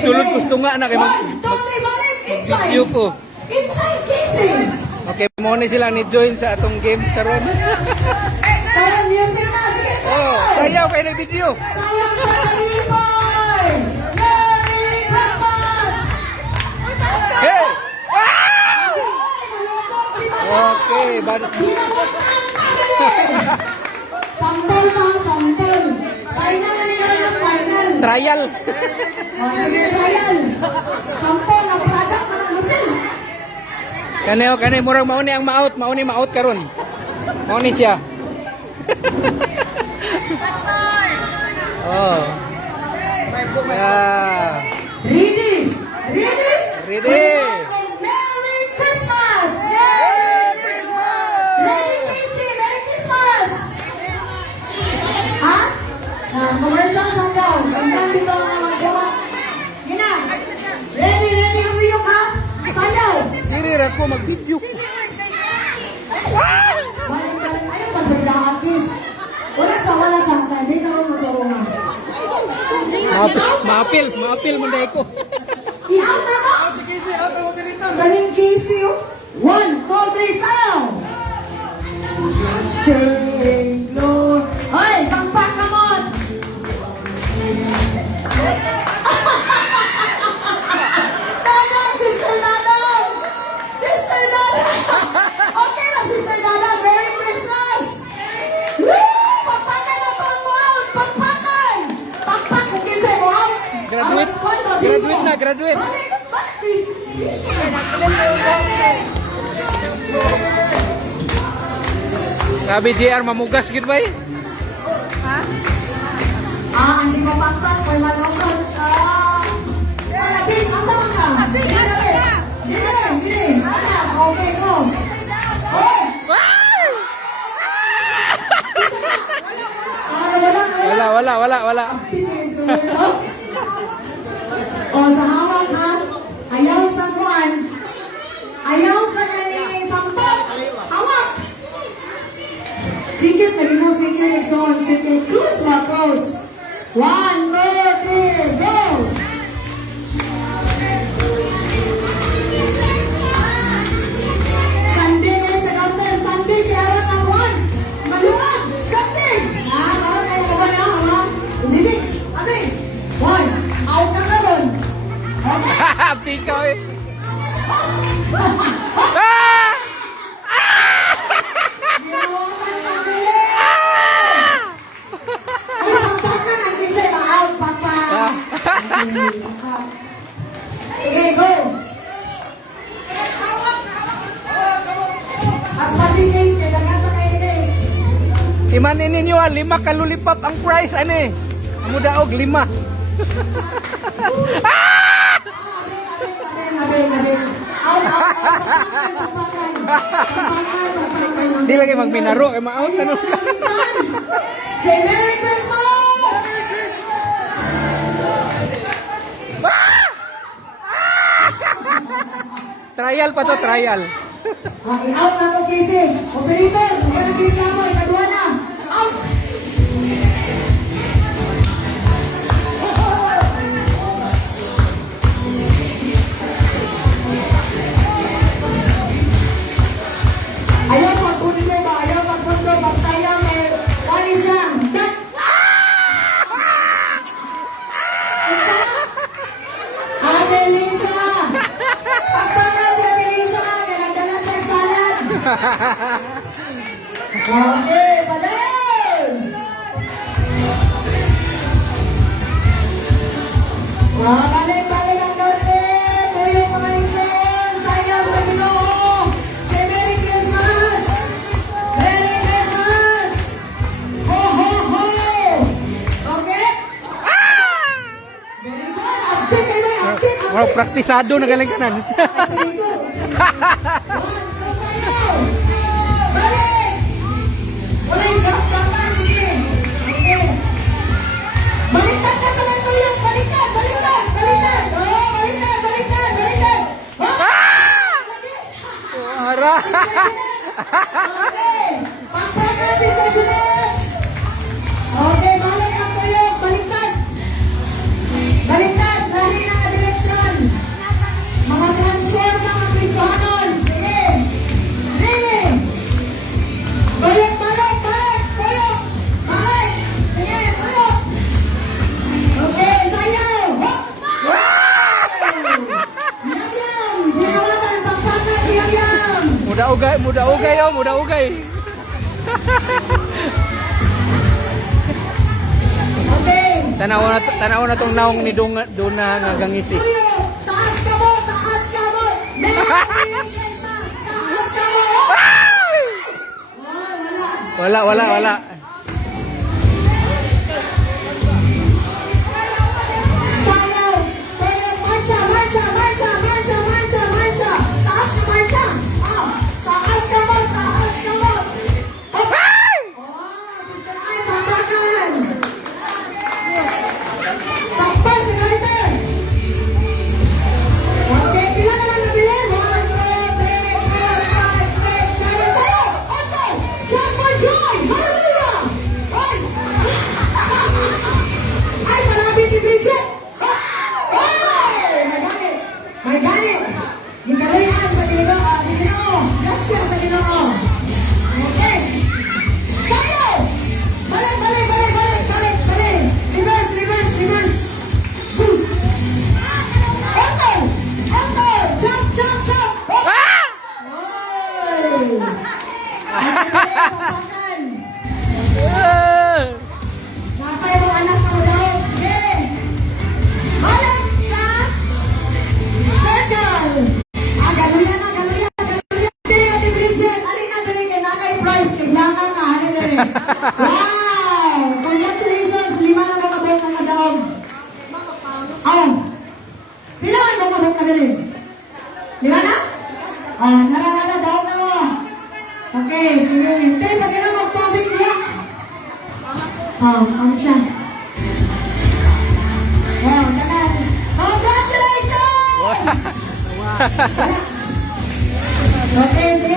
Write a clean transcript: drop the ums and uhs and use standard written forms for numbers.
Musulod gusto nga na kay mag video ko. Inside kissing. Okay, mo ni sila ni join sa atong games karon. Tara, music na. Sige, Oh, sayaw kay na video. sayang sa Kaliboy. Merry Christmas! Hey! Ay, malungkot si Madam. Okay, bad. Hinawakan kami. Sample pa, sample. Final na nila ng final. Trial. Sige, trial. Sample ang product mo ng Lucille. Kanay murag mauni ang maout karon. Mauni siya. Oh. Ah. Ready? Ready? Ready. Merry Christmas! Merry Casey! Merry Christmas! Ha? Commercial sundown. Sundown dito ang mga gawa. Gina. Ready, ready, umiyok ha? Sayaw. Diri ra ko mag-video. Balik-balik tayo pag nagdaakis. Wala sa hindi na ako magkaroon. Maapil mo dai ko. I-out na mo! Galing Casey oh. 1, 2, 3, sayaw! Sing Lord. Hoy, pangpakamon! Dadang, Sister Dadang! Sister Dadang! Okay na, Sister Dadang. Merry Christmas! Woo! Pagpakan na po mo out! Pagpakan! Pagpak, kung kinsay mo out! Graduate. Graduate. Balik, please. Sabi JR mamugas gid ba eh? Hindi mo pagpak, may malungkot. Malapit, asa man ka? Dili. Okay, go. Hoy! Wala. O, sa hawak ha, ayaw sa kuwan, ayaw sa kani sampot, hawak. Sikit, naging mo sikit, nagsuon, sikit, close ba, close. 1, 2, 3, go! Sunday na sa counter, Sunday, kaya rin ang one. Maluwag, Sunday. Karoon kayo ba na, ha? Umibig, amin. One, out na karon. Okay? Abdi ka eh. Ah! Ginawakan pa kaya. Ay, pagpakan ang kinsay ba? Out, pagpak. Sige, go. Aspasin guys, kaya dagat na kayo guys. Imanin ninyo 5 kalulipap ang price ani. Amo daog 5. Di lagi magminaro kay ma-out ano. Say Merry Christmas! Trial pa to, trial. Out na po, Casey. Operator, huwag ka nagreklamo. Ikadua na. Out! Ayaw magpundo ba? Ayaw magpundo. Magsaya may wali siyang. Dat! Ate Lisa! Pagpakan si Ate Lisa! Kaya nagdala siyang salad! Okay, padal! Balik ang norte! Tuyong mga ison! Sayaw sa Ginoo! Say Merry Christmas! Merry Christmas! Ho, ho, ho! Okay? Very good! Update kayo may update! Wow, praktisado na galing kanan. Very good! Sayaw! Balik! Walang gap-gapan! Sige! Okay! Baliktad na sa lang tuyong! Baliktad! Oh, baliktad! Oh! Ara. Okay! Pagpakan si Sir Juliet! Okay, balik ang tuyong! Baliktad! Baliktad! Lahi na muda ugay oh, muda ugay. Okay. Tanaw na tong naong ni Duna nga gangisi. Taas ka mo! Taas ka mo! Merry Christmas! Taas ka mo! Oh, wala. Wala. Sayaw! Sayaw! Marcha! Taas ka, marcha! Ah! Taas ka mo! Oh! Sister Ay, pampakan! Sakpan sa garter! Okay, pila na lang nabili? 1, 2, 3, 4, 5, 6, 7, sayaw! Okay! Jump for joy! Hallelujah! Ay! Ay, malapit ni Bridget! Ay! Magani! Gikaluyan sa Ginoo! Grasya sa Ginoo! Okay! Sayaw! Balik! Reverse! Two! Enter! Jump! Oy! Papakan! Napay mo anak mo daw. Sige. Balik sa circle. Galuyan na. Dili, Ate Bridget. Alin na dali kay nakay prize. Kailangan ka. Alin dali. Wow! Congratulations. 5 na nakabot na kadaog. Oh. Pilangan mo kabot na dali. 5 na? Oh, tara. Daog na mo. Okay, sige. Tay, pag ina magtubig niya. Oh, ano siya? Wow, tanan. Congratulations! Okay, sige.